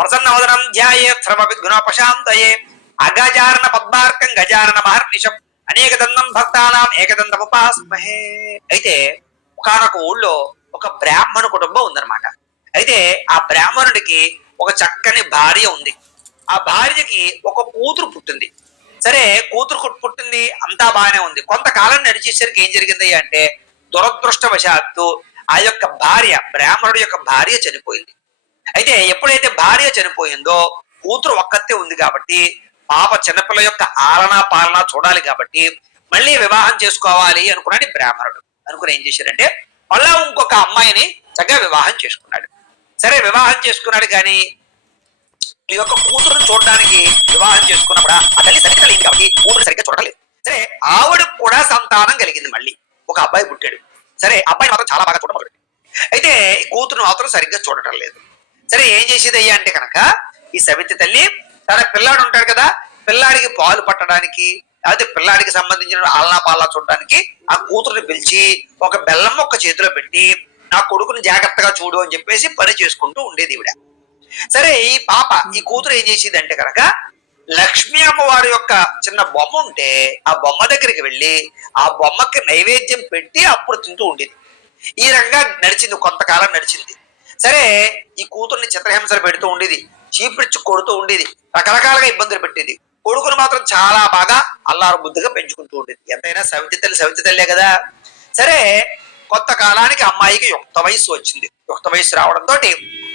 ప్రసన్నవదనం ధ్యాయేత్ సర్వ విఘ్నోపశాంతయే అగజానన పద్మార్కం గజానన మహర్నిశం అనేకదంతం భక్తానాం ఏకదంతముపాస్మహే. అయితే ఒకానొక ఊళ్ళో ఒక బ్రాహ్మణ కుటుంబం ఉందన్నమాట. అయితే ఆ బ్రాహ్మణుడికి ఒక చక్కని భార్య ఉంది. ఆ భార్యకి ఒక కూతురు పుట్టింది. సరే, కూతురు పుట్టింది, అంతా బాగానే ఉంది. కొంతకాలం నడిచేసరికి ఏం జరిగింది అంటే దురదృష్టవశాత్తు ఆ యొక్క భార్య, బ్రాహ్మణుడి యొక్క భార్య చనిపోయింది. అయితే ఎప్పుడైతే భార్య చనిపోయిందో కూతురు ఒక్కతే ఉంది కాబట్టి పాప చిన్నపిల్ల యొక్క ఆలనా పాలన చూడాలి కాబట్టి మళ్ళీ వివాహం చేసుకోవాలి అనుకున్నాడు బ్రాహ్మణుడు. అనుకుని ఏం చేశాడంటే మళ్ళా ఇంకొక అమ్మాయిని చక్కగా వివాహం చేసుకున్నాడు. సరే, వివాహం చేసుకున్నాడు కానీ ఈ యొక్క కూతురును చూడడానికి వివాహం చేసుకున్నప్పుడు ఆ తల్లి సరిగ్గా లేదు కాబట్టి కూతురు సరిగ్గా చూడలేదు. సరే, ఆవిడకు కూడా సంతానం కలిగింది. మళ్ళీ ఒక అబ్బాయి పుట్టాడు. సరే, అబ్బాయి మాత్రం చాలా బాగా చూడబడి, అయితే ఈ కూతురు మాత్రం సరిగ్గా చూడటం లేదు. సరే, ఏం చేసేది అయ్యా అంటే కనుక ఈ సవితి తల్లి తన పిల్లాడు ఉంటాడు కదా, పిల్లాడికి పాలు పట్టడానికి లేకపోతే పిల్లాడికి సంబంధించిన ఆలనా పాలనా చూడడానికి ఆ కూతురుని పిలిచి ఒక బెల్లం మొక్క చేతిలో పెట్టి నా కొడుకుని జాగ్రత్తగా చూడు అని చెప్పేసి పని చేసుకుంటూ ఉండేది ఈవిడ. సరే, ఈ పాప ఈ కూతురు ఏం చేసేది అంటే కనుక లక్ష్మీ అమ్మవారి యొక్క చిన్న బొమ్మ ఉంటే ఆ బొమ్మ దగ్గరికి వెళ్ళి ఆ బొమ్మకి నైవేద్యం పెట్టి అప్పుడు తింటూ ఉండేది. ఈ రంగా నడిచింది, కొంతకాలం నడిచింది. సరే, ఈ కూతుర్ని చిత్రహింసలు పెడుతూ ఉండేది, చీపిడిచ్చి కొడుతూ ఉండేది, రకరకాలుగా ఇబ్బందులు పెట్టేది. కొడుకును మాత్రం చాలా బాగా అల్లారు బుద్ధిగా పెంచుకుంటూ ఉండేది. ఎంతైనా సవితి తల్లే కదా. సరే, కొంతకాలానికి అమ్మాయికి యుక్త వయస్సు వచ్చింది. యుక్త వయస్సు రావడంతో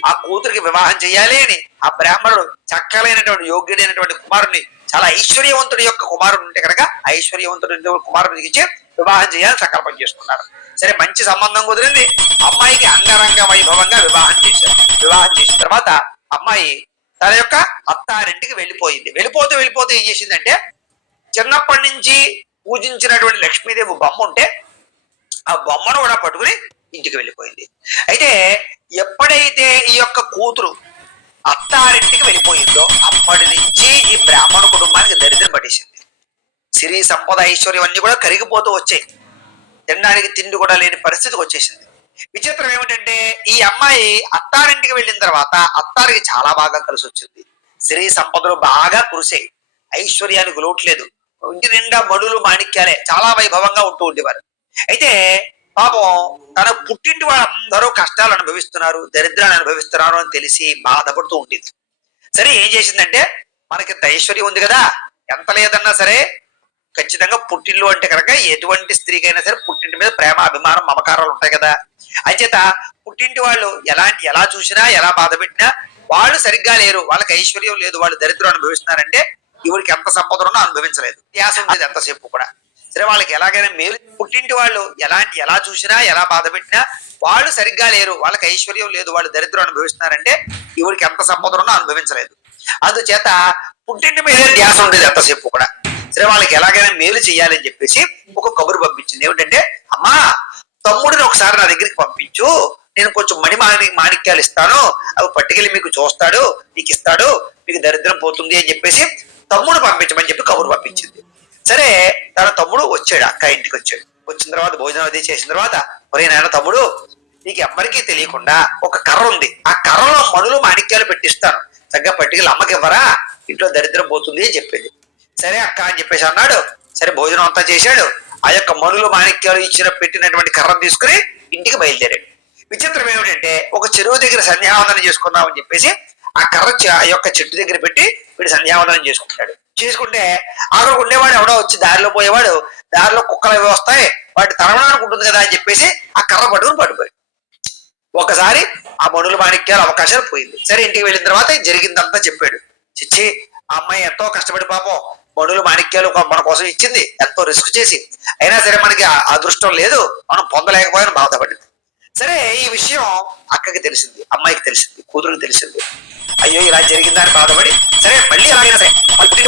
ఆ కూతురికి వివాహం చేయాలి అని ఆ బ్రాహ్మణుడు చక్కలైనటువంటి యోగ్యుడైనటువంటి కుమారుని, చాలా ఐశ్వర్యవంతుడి యొక్క కుమారుడు ఉంటే కనుక ఐశ్వర్యవంతుడి కుమారుడికి ఇచ్చి వివాహం చేయాలని సంకల్పం చేసుకున్నారు. సరే, మంచి సంబంధం కుదిరింది. అమ్మాయికి అంగరంగ వైభవంగా వివాహం చేశారు. వివాహం చేసిన తర్వాత అమ్మాయి తన యొక్క అత్తారింటికి వెళ్ళిపోయింది. వెళ్ళిపోతూ ఏం చేసిందంటే చిన్నప్పటి నుంచి పూజించినటువంటి లక్ష్మీదేవి బొమ్మ ఉంటే ఆ బొమ్మను కూడా పట్టుకుని ఇంటికి వెళ్ళిపోయింది. అయితే ఎప్పుడైతే ఈ యొక్క కూతురు అత్తారింటికి వెళ్ళిపోయిందో అప్పటి నుంచి ఈ బ్రాహ్మణ కుటుంబానికి దరిద్రం పట్టేసింది. సిరి సంపద ఐశ్వర్యం అన్ని కూడా కరిగిపోతూ వచ్చాయి. తినడానికి తిండి కూడా లేని పరిస్థితికి వచ్చేసింది. విచిత్రం ఏమిటంటే ఈ అమ్మాయి అత్తారింటికి వెళ్ళిన తర్వాత అత్తారికి చాలా బాగా కలిసి వచ్చింది. స్త్రీ సంపదలు బాగా కురిసాయి, ఐశ్వర్యానికి లోట్లేదు, ఇంటి నిండా మడులు మాణిక్యాలే, చాలా వైభవంగా ఉంటూ ఉండేవారు. అయితే పాపం తన పుట్టింటి వాళ్ళందరూ కష్టాలు అనుభవిస్తున్నారు, దరిద్రాన్ని అనుభవిస్తున్నారు అని తెలిసి బాధపడుతూ ఉండేది. సరే, ఏం చేసిందంటే మనకి ఐశ్వర్యం ఉంది కదా, ఎంత లేదన్నా సరే ఖచ్చితంగా పుట్టిల్లు అంటే కనుక ఎటువంటి స్త్రీకైనా సరే పుట్టింటి మీద ప్రేమ, అభిమానం, మమకారాలు ఉంటాయి కదా. అంచేత పుట్టింటి వాళ్ళు ఎలా చూసినా ఎలా బాధ పెట్టినా వాళ్ళు సరిగ్గా లేరు, వాళ్ళకి ఐశ్వర్యం లేదు, వాళ్ళు దరిద్రం అనుభవిస్తున్నారంటే ఈవిడికి ఎంత సంపద ఉన్నా అనుభవించలేదు, ధ్యాస ఉండేది ఎంతసేపు కూడా. సరే, వాళ్ళకి ఎలాగైనా మేలు, పుట్టింటి వాళ్ళు ఎలా చూసినా ఎలా బాధ పెట్టినా వాళ్ళు సరిగ్గా లేరు, వాళ్ళకి ఐశ్వర్యం లేదు, వాళ్ళు దరిద్రం అనుభవిస్తున్నారంటే ఈవిడికి ఎంత సంపద ఉన్నా అనుభవించలేదు. అందుచేత పుట్టింటి మీద ధ్యాస ఉండేది ఎంతసేపు కూడా. సరే, వాళ్ళకి ఎలాగైనా మేలు చేయాలని చెప్పేసి ఒక కబురు పంపించింది. ఏమిటంటే, అమ్మా తమ్ముడిని ఒకసారి నా దగ్గరికి పంపించు, నేను కొంచెం మాణిక్యాలు ఇస్తాను, అవి పట్టుకెళ్ళి మీకు చూస్తాడు, మీకు ఇస్తాడు, మీకు దరిద్రం పోతుంది అని చెప్పేసి తమ్ముడు పంపించమని చెప్పి కబురు పంపించింది. సరే, తన తమ్ముడు వచ్చాడు, అక్క ఇంటికి వచ్చాడు. వచ్చిన తర్వాత భోజనం అది చేసిన తర్వాత, ఒరే నాయన తమ్ముడు, నీకు ఎవ్వరికీ తెలియకుండా ఒక కర్ర ఉంది, ఆ కర్రలో మణులు మాణిక్యాలు పెట్టిస్తాను, చక్కగా పట్టుకెళ్ళి అమ్మకి ఇవ్వరా, ఇంట్లో దరిద్రం పోతుంది అని చెప్పింది. సరే అక్క అని చెప్పేసి అన్నాడు. సరే, భోజనం అంతా చేశాడు. ఆ యొక్క మణులు మాణిక్యాలు పెట్టినటువంటి కర్రను తీసుకుని ఇంటికి బయలుదేరాడు. విచిత్రం ఏమిటంటే ఒక చెరువు దగ్గర సంధ్యావందనం చేసుకుందామని చెప్పేసి ఆ కర్ర ఆ యొక్క చెట్టు దగ్గర పెట్టి వీడు సంధ్యావందనం చేసుకుంటాడు. చేసుకుంటే అక్కడ ఉండేవాడు ఎవడో వచ్చి దారిలో పోయేవాడు, దారిలో కుక్కలు అవి వస్తాయి, వాటి తరవడానికి ఉంటుంది కదా అని చెప్పేసి ఆ కర్ర పట్టుకుని పడిపోయాడు. ఒకసారి ఆ మణులు మాణిక్యాలు అవకాశాలు పోయింది. సరే, ఇంటికి వెళ్ళిన తర్వాత జరిగిందంతా చెప్పాడు. చిచ్చి, ఆ అమ్మాయి ఎంతో కష్టపడి పాపం మణులు మాణిక్యాలు మన కోసం ఇచ్చింది, ఎంతో రిస్క్ చేసి, అయినా సరే మనకి అదృష్టం లేదు, మనం పొందలేకపోయాను బాధపడింది. సరే, ఈ విషయం అక్కకి తెలిసింది, అమ్మాయికి తెలిసింది, కూతురుకి తెలిసింది. అయ్యో ఇలా జరిగిందని బాధపడి సరే మళ్ళీ ఎలాగైనా సరే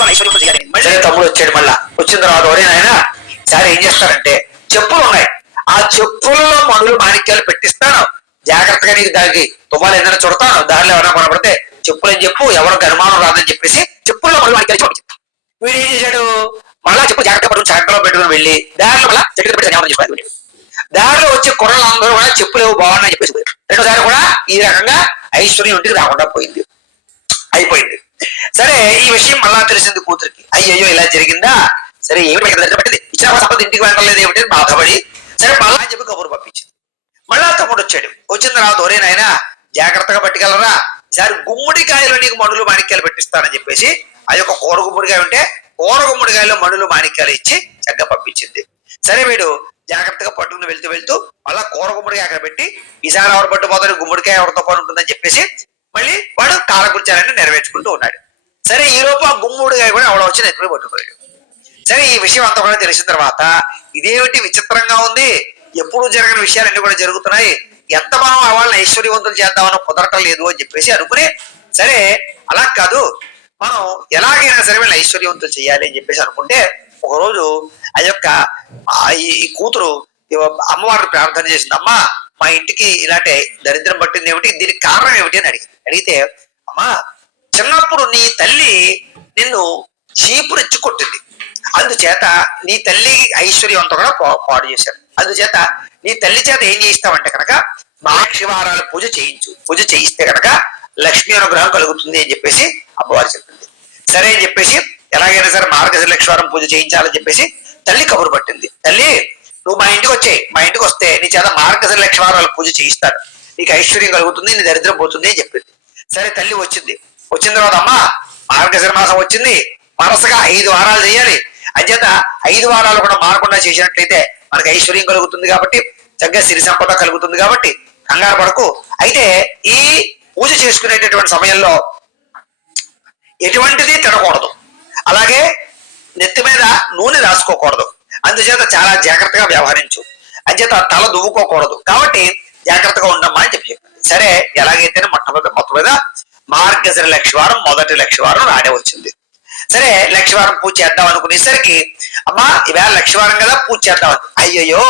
వాళ్ళ ఐశ్వర్యం చేయాలి. మళ్ళీ తమ్ముడు వచ్చాడు. మళ్ళా వచ్చిన తర్వాత ఒరే నాయన సరే ఏం చేస్తారంటే చెప్పులు ఉన్నాయి, ఆ చెప్పుల్లో మణులు మాణిక్యాలు పెట్టిస్తాను, జాగ్రత్తగా నీకు దానికి తుమ్మాలు ఏదైనా చుడతాను, దారిలో ఎవరైనా కొనబడితే చెప్పులని చెప్పు, ఎవరికి అనుమానం రాదని చెప్పేసి చెప్పుల్లో మణులు మాణిక్యాలు చూపించాను. వీడు ఏం చేశాడు, మళ్ళా చెప్పు జాగ్రత్త పడుకుని చక్కలో పెట్టుకుని వెళ్ళి దారిలో మళ్ళీ చెట్టు పెట్టి సంయామం చేసుకోవాలి. దారిలో వచ్చే కుర్రలందరూ కూడా చెప్పులేవు బాగున్నాయని చెప్పేసి రెండోసారి కూడా ఈ రకంగా ఐశ్వర్యం ఇంటికి రాకుండా పోయింది. అయిపోయింది. సరే ఈ విషయం మళ్ళా తెలిసింది కూతురికి. అయ్యయ్యో ఇలా జరిగిందా, సరే ఏమిటి పట్టింది, ఇచ్చిన సంపద ఇంటికి వెళ్ళలేదు ఏమిటి బాధపడి, సరే మళ్ళా అని చెప్పి కబురు పంపించింది. మళ్ళా తమ్ముడు వచ్చాడు. వచ్చిన తర్వాత ఒరే నాయన జాగ్రత్తగా పట్టుకెళ్ళరా, ఈసారి గుమ్మడికాయలో నీకు మణులు మాణిక్యాలు పెట్టిస్తానని చెప్పేసి అది ఒక కూర గుమ్మడికాయ ఉంటే కూర గుమ్మడికాయలో మణులు మాణిక్యాలు ఇచ్చి చక్కగా పంపించింది. సరే వీడు జాగ్రత్తగా పట్టుకుని వెళ్తూ మళ్ళా కూర గుమ్మడికాయ అక్కడ పెట్టి ఈసారి ఎవరు పట్టుపోతాడు గుమ్మడికాయ ఎవరితో పని ఉంటుందని చెప్పేసి మళ్ళీ వాడు కాలకృత్యాలన్నీ నెరవేర్చుకుంటూ ఉన్నాడు. సరే ఈ లోపు ఆ గుమ్మడికాయ కూడా ఎవడో వచ్చి నెత్తిమీద పట్టుకుపోయాడు. సరే ఈ విషయం అంతా కూడా తెలిసిన తర్వాత ఇదేమిటి విచిత్రంగా ఉంది, ఎప్పుడు జరగని విషయాలన్నీ కూడా జరుగుతున్నాయి, ఎంత మనం వాళ్ళని ఐశ్వర్యవంతులు చేద్దామని కుదరటం లేదు అని చెప్పేసి అనుకుని, సరే అలా కాదు మనం ఎలాగైనా సరే వీళ్ళని ఐశ్వర్యవంతులు చేయాలి అని చెప్పేసి అనుకుంటే ఒకరోజు ఆ యొక్క ఈ కూతురు అమ్మవారిని ప్రార్థన చేసింది. అమ్మా మా ఇంటికి ఇలాంటి దరిద్రం పట్టింది ఏమిటి, దీనికి కారణం ఏమిటి అని అడిగితే అమ్మా చిన్నప్పుడు నీ తల్లి నిన్ను చీపురెచ్చి కొట్టింది, అందుచేత నీ తల్లి ఐశ్వర్యవంతం కూడా పాడు చేశారు, అందుచేత నీ తల్లి చేత ఏం చేయిస్తావంటే కనుక మహాశివారాలు పూజ చేయించు, పూజ చేయిస్తే కనుక లక్ష్మీ అనుగ్రహం కలుగుతుంది అని చెప్పేసి అమ్మవారు చెప్పింది. సరే అని చెప్పేసి ఎలాగైనా సరే మార్గశిర లక్ష్మీవారం పూజ చేయించాలని చెప్పేసి తల్లి కబురు పట్టింది. తల్లి నువ్వు మా ఇంటికి వచ్చాయి, మా ఇంటికి వస్తే నీ చేత మార్గశిర లక్ష్మీవారాలు పూజ చేయిస్తాడు, నీకు ఐశ్వర్యం కలుగుతుంది, నీ దరిద్రం పోతుంది అని చెప్పింది. సరే తల్లి వచ్చింది. వచ్చిన తర్వాత అమ్మ మార్గశిర మాసం వచ్చింది, వరుసగా 5 వారాలు చేయాలి, అంచేత 5 వారాలు కూడా మారకుండా చేసినట్లయితే మనకు ఐశ్వర్యం కలుగుతుంది కాబట్టి చక్కగా సిరి సంపద కలుగుతుంది కాబట్టి కంగారు పడకు. అయితే ఈ పూజ చేసుకునేటటువంటి సమయంలో ఎటువంటిది తినకూడదు, అలాగే నెత్తి మీద నూనె రాసుకోకూడదు, అందుచేత చాలా జాగ్రత్తగా వ్యవహరించు, అంచేత తల దువ్వుకోకూడదు, కాబట్టి జాగ్రత్తగా ఉండమ్మా అని చెప్పింది. సరే ఎలాగైతేనే మొత్తం మీద మార్గశిర లక్ష్మీవారం మొదటి లక్ష్మీవారం రానే వచ్చింది. సరే లక్ష్మీవారం పూజ చేద్దాం అనుకునేసరికి అమ్మా ఈవేళ లక్ష్మీవారం కదా పూజ చేద్దాం అని, అయ్యయ్యో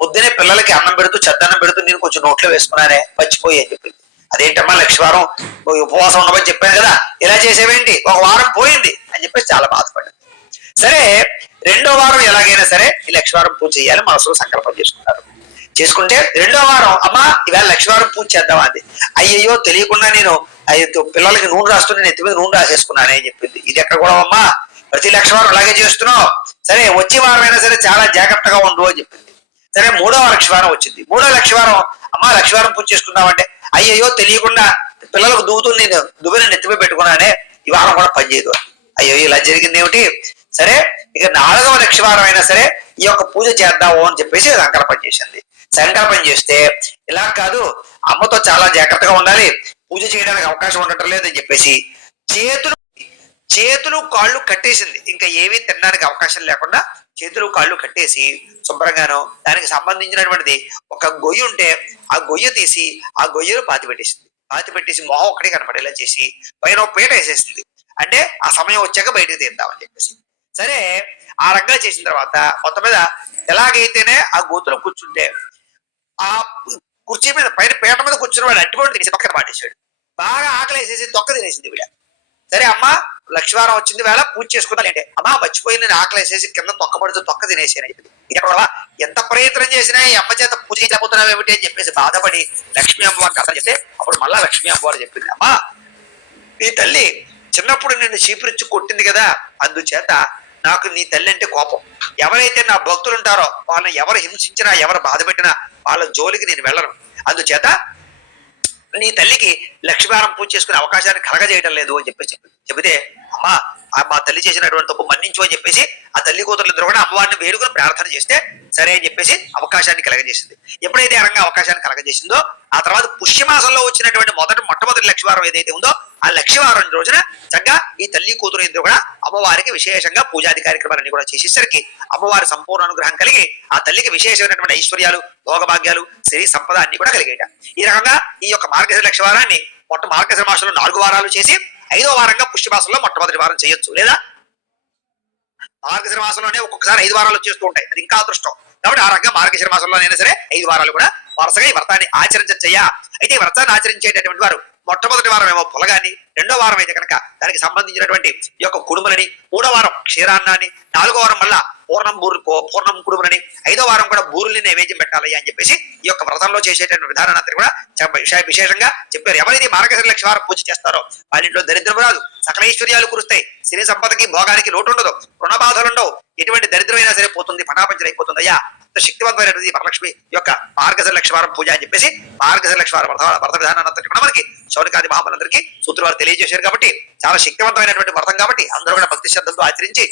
పొద్దునే పిల్లలకి అన్నం పెడుతూ చెద్దన్నం పెడుతూ నేను కొంచెం నోట్లో వేసుకున్నానే మర్చిపోయి అని చెప్పింది. అదేంటమ్మా లక్ష్మీవారం ఉపవాసం ఉండమని చెప్పాను కదా, ఇలా చేసేవేంటి, ఒక వారం పోయింది అని చెప్పేసి చాలా బాధపడింది. సరే 2వ వారం ఎలాగైనా సరే ఈ లక్ష్మీవారం పూజ చేయాలి మనసులో సంకల్పం చేసుకున్నారు. చేసుకుంటే 2వ వారం అమ్మా ఈవేళ లక్ష్మీవారం పూజ చేద్దామా అంది. అయ్యయ్యో తెలియకుండా నేను పిల్లలకి నూనె రాస్తూ నేను ఎత్తి మీద నూనె రాసేసుకున్నానే అని చెప్పింది. ఇది ఎక్కడ కూడా అమ్మా ప్రతి లక్ష్మీవారం అలాగే చేస్తున్నావు, సరే వచ్చే వారం అయినా సరే చాలా జాగ్రత్తగా ఉండు అని చెప్పింది. సరే 3వ లక్ష్మీవారం వచ్చింది. 3వ లక్ష్మీవారం అమ్మా లక్ష్మీవారం పూజ చేసుకుందామంటే అయ్యయ్యో తెలియకుండా పిల్లలకు దువ్వుతుంది నేను దువ్వెని నెత్తిపై పెట్టుకున్నానే, ఈ వారం కూడా పనిచేయదు. అయ్యో ఇలా జరిగింది ఏమిటి, సరే ఇక 4వ లక్ష్మీవారం అయినా సరే ఈ యొక్క పూజ చేద్దాము అని చెప్పేసి సంకల్పం చేసింది. సంకల్పం చేస్తే ఇలా కాదు అమ్మతో చాలా జాగ్రత్తగా ఉండాలి, పూజ చేయడానికి అవకాశం ఉండటం లేదని చెప్పేసి చేతులు కాళ్ళు కట్టేసింది. ఇంకా ఏమీ తినడానికి అవకాశం లేకుండా చేతులు కాళ్ళు కట్టేసి శుభ్రంగాను దానికి సంబంధించినటువంటిది ఒక గొయ్యి ఉంటే ఆ గొయ్య తీసి ఆ గొయ్యలో పాతి పెట్టేసి మొహం ఒక్కడే కనపడేలా చేసి పైన పీట వేసేసింది. అంటే ఆ సమయం వచ్చాక బయటకు తీద్దామని చెప్పేసి. సరే ఆ రంగా చేసిన తర్వాత మొత్తం మీద ఎలాగైతేనే ఆ గోతులో కూర్చుంటే ఆ కుర్చీ మీద పైన పీట మీద కూర్చున్న వాడు అట్టిపోయి తినేసి పక్కన పాటేశాడు. బాగా ఆకలి వేసేసి తొక్క తినేసింది వీడ. సరే అమ్మ లక్ష్మీవారం వచ్చింది వేళ పూజ చేసుకుందా అంటే అమ్మా మర్చిపోయి నేను ఆకలి వేసేసి కింద తొక్క పడుతూ తొక్క తినేసాను చెప్పింది. ఎంత ప్రయత్నం చేసినా ఈ అమ్మ చేత పూజ చేయలేకపోతున్నావు ఏమిటి అని చెప్పేసి బాధపడి లక్ష్మీ అమ్మవారికి అర్థం చేస్తే అప్పుడు మళ్ళా లక్ష్మీ అమ్మవారు చెప్పింది, అమ్మా నీ తల్లి చిన్నప్పుడు నిన్ను చీపురిచ్చి కొట్టింది కదా, అందుచేత నాకు నీ తల్లి అంటే కోపం, ఎవరైతే నా భక్తులు ఉంటారో వాళ్ళని ఎవరు హింసించినా ఎవరు బాధ పెట్టినా వాళ్ళ జోలికి నేను వెళ్ళను, అందుచేత నీ తల్లికి లక్ష్మీవారం పూజ చేసుకునే అవకాశాన్ని కలగజేయడం లేదు అని చెబితే అమ్మా మా తల్లి చేసినటువంటి తప్పు మన్నించు అని చెప్పేసి ఆ తల్లి కూతురు ఇద్దరు కూడా అమ్మవారిని వేడుకుని ప్రార్థన చేస్తే సరే అని చెప్పేసి అవకాశాన్ని కలగజేసింది. ఎప్పుడైతే ఆ రంగా అవకాశాన్ని కలగజేసిందో ఆ తర్వాత పుష్యమాసంలో వచ్చినటువంటి మొట్టమొదటి లక్ష్మీవారం ఏదైతే ఉందో ఆ లక్ష్మీవారం రోజున చక్కగా ఈ తల్లి కూతురు ఇద్దరు కూడా అమ్మవారికి విశేషంగా పూజాది కార్యక్రమాలన్నీ కూడా చేసేసరికి అమ్మవారి సంపూర్ణ అనుగ్రహం కలిగి ఆ తల్లికి విశేషమైనటువంటి ఐశ్వర్యాలు భోగభాగ్యాలు శ్రీ సంపద అన్ని కూడా కలిగేట. ఈ రకంగా ఈ యొక్క మార్గశిర లక్ష్మీవారాన్ని మార్గశిర మాసంలో 4 వారాలు చేసి 5వ వారంగా పుష్యమాసంలో మొట్టమొదటి వారం చేయొచ్చు, లేదా మార్గశిర మాసంలోనే ఒక్కొక్కసారి 5 వారాలు వచ్చేస్తూ ఉంటాయి, అది ఇంకా అదృష్టం. కాబట్టి ఆ రకంగా మార్గశిర మాసంలోనైనా సరే 5 వారాలు కూడా వరుసగా ఈ వ్రతాన్ని ఆచరించయ్యా. అయితే ఈ వ్రతాన్ని ఆచరించేటటువంటి వారు మొట్టమొదటి వారం ఏమో పులగాన్ని, రెండో వారం అయితే కనుక దానికి సంబంధించినటువంటి ఈ యొక్క కుడుములని, మూడో వారం క్షీరాన్నాన్ని, నాలుగో వారం మళ్ళా పూర్ణం కుడుములని, ఐదో వారం కూడా బూరుల్ని నైవేద్యం పెట్టాలి అని చెప్పేసి ఈ యొక్క వ్రతంలో చేసేటువంటి విధానాన్ని కూడా విశేషంగా చెప్పారు. ఎవరైతే మార్గశిర లక్షవారం పూజ చేస్తారో వాళ్ళ ఇంట్లో దరిద్రం రాదు, సకల ఐశ్వర్యాలు కురుస్తాయి, సిరి సంపదకి భోగానికి లోటు ఉండదు, రుణ బాధలు ఉండవు, ఎటువంటి దరిద్రమైనా సరే పోతుంది, పటాపంచలు అయిపోతుంది. అయ్యా శక్తివంతమైనటువంటి వరలక్ష్మి యొక్క మార్గశిర లక్షవారం పూజ అని చెప్పేసి మార్గశిర లక్షవారం వ్రత విధానాన్ని కూడా మనకి శౌనకాది మహాములందరికీ సూత్రులు వారు తెలియజేశారు. కాబట్టి చాలా శక్తివంతమైనటువంటి వ్రతం కాబట్టి అందరూ కూడా భక్తి శ్రద్ధలతో ఆచరించి